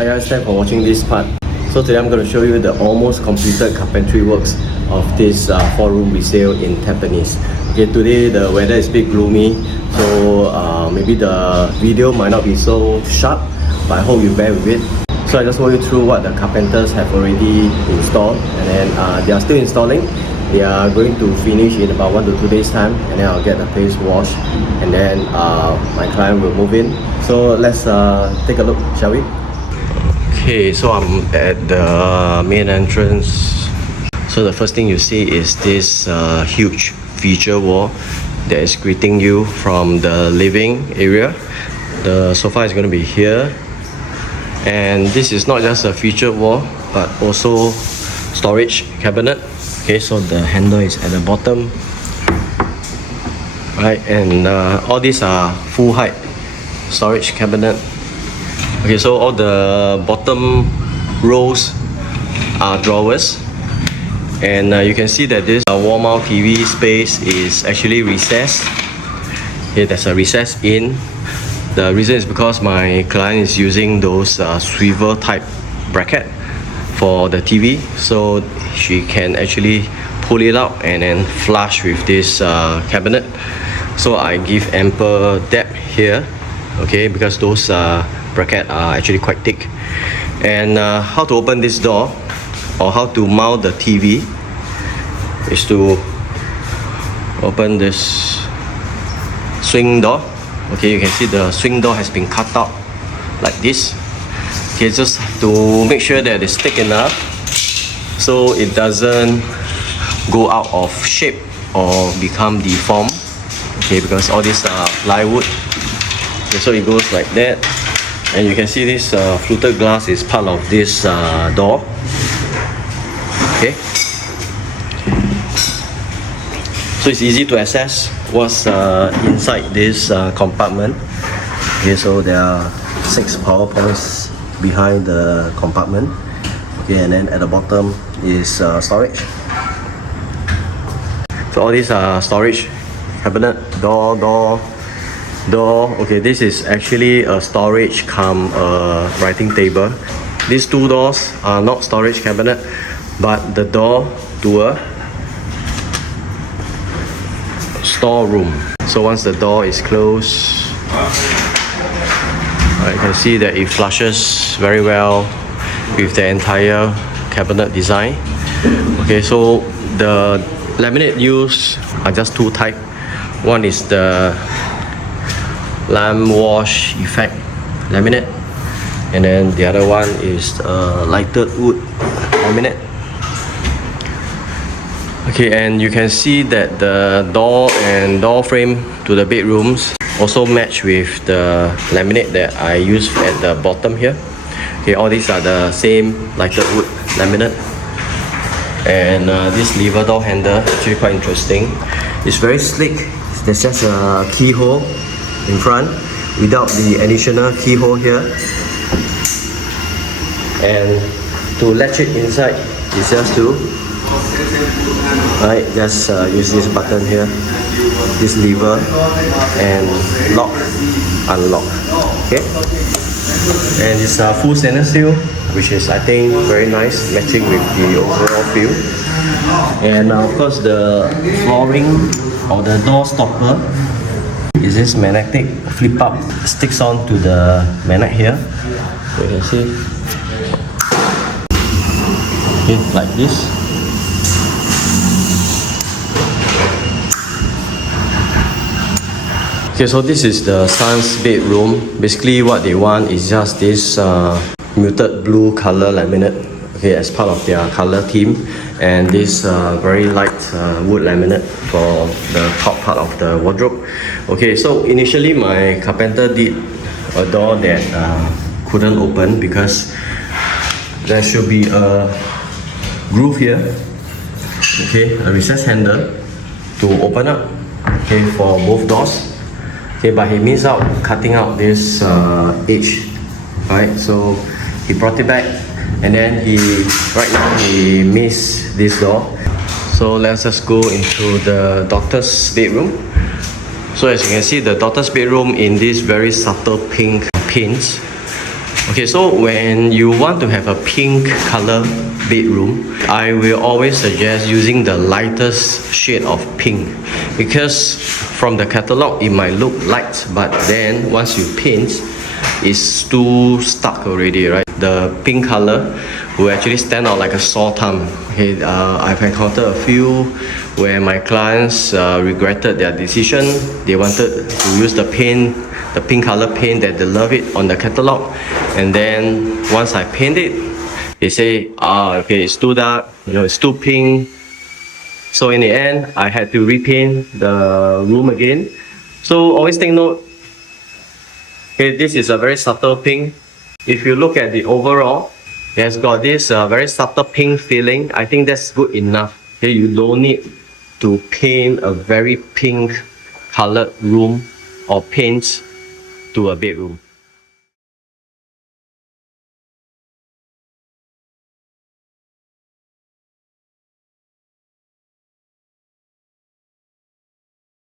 Hi guys, thanks for watching this part. So today I'm going to show you the almost completed carpentry works of this 4-room resale in Tampines. Okay, today the weather is a bit gloomy, so maybe the video might not be so sharp, but I hope you bear with it. So I just walk you through what the carpenters have already installed, and then they are still installing. They are going to finish in about 1 to 2 days time, and then I'll get the place washed, and then my client will move in. So let's take a look, shall we? Okay, so I'm at the main entrance. So the first thing you see is this huge feature wall that is greeting you from the living area. The sofa is going to be here, and this is not just a featured wall but also storage cabinet. Okay, so the handle is at the bottom, right, and all these are full height storage cabinet. Okay, so all the bottom rows are drawers, and you can see that this wall mount TV space is actually recessed. Okay, there's a recess in. The reason is because my client is using those swivel type bracket for the TV, so she can actually pull it out and then flush with this cabinet. So I give ample depth here, okay, because those brackets are actually quite thick. And how to open this door or how to mount the TV is to open this swing door. Okay, you can see the swing door has been cut out like this. Okay, just to make sure that it's thick enough so it doesn't go out of shape or become deformed. Okay, because all these are plywood. Okay, so it goes like that, and you can see this fluted glass is part of this door. Okay, so it's easy to access what's inside this compartment. Okay, so there are 6 power points behind the compartment. Okay, and then at the bottom is storage. So all these are storage cabinet, door. Okay, this is actually a storage cum writing table. These 2 doors are not storage cabinet, but the door to a storeroom. So once the door is closed, you can see that it flushes very well with the entire cabinet design. Okay, so the laminate used are just 2 types. One is the lamp wash effect laminate, and then the other one is lighted wood laminate. Okay, and you can see that the door and door frame to the bedrooms also match with the laminate that I use at the bottom here. Okay, all these are the same lighted wood laminate. And this lever door handle actually quite interesting. It's very sleek. There's just a keyhole in front without the additional keyhole here, and to latch it inside is just to use this button here, this lever, and lock, unlock. Okay, and it's a full stainless steel, which is I think very nice, matching with the overall feel. And of course the flooring or the door stopper is this magnetic flip up, sticks on to the magnet here. So you can see, okay, like this. Okay, so this is the son's bedroom. Basically what they want is just this muted blue color laminate, okay, as part of their color theme, and this very light wood laminate for the top part of the wardrobe. Okay, so initially my carpenter did a door that couldn't open because there should be a groove here, okay, a recess handle to open up, okay, for both doors. Okay, but he missed out cutting out this edge, right? So he brought it back, and then right now he missed this door. So let's just go into the daughter's bedroom. So as you can see, the daughter's bedroom in this very subtle pink paints. Okay, so when you want to have a pink color bedroom, I will always suggest using the lightest shade of pink, because from the catalog it might look light, but then once you paint, it's too stark already, right? The pink color will actually stand out like a sore thumb. Okay, I've encountered a few where my clients regretted their decision. They wanted to use the paint, the pink color paint that they love it on the catalog, and then once I paint it, they say, okay, it's too dark, it's too pink. So in the end, I had to repaint the room again. So always take note, okay, this is a very subtle pink. If you look at the overall, it has got this very subtle pink feeling. I think that's good enough. Okay, you don't need to paint a very pink colored room or paint to a bedroom.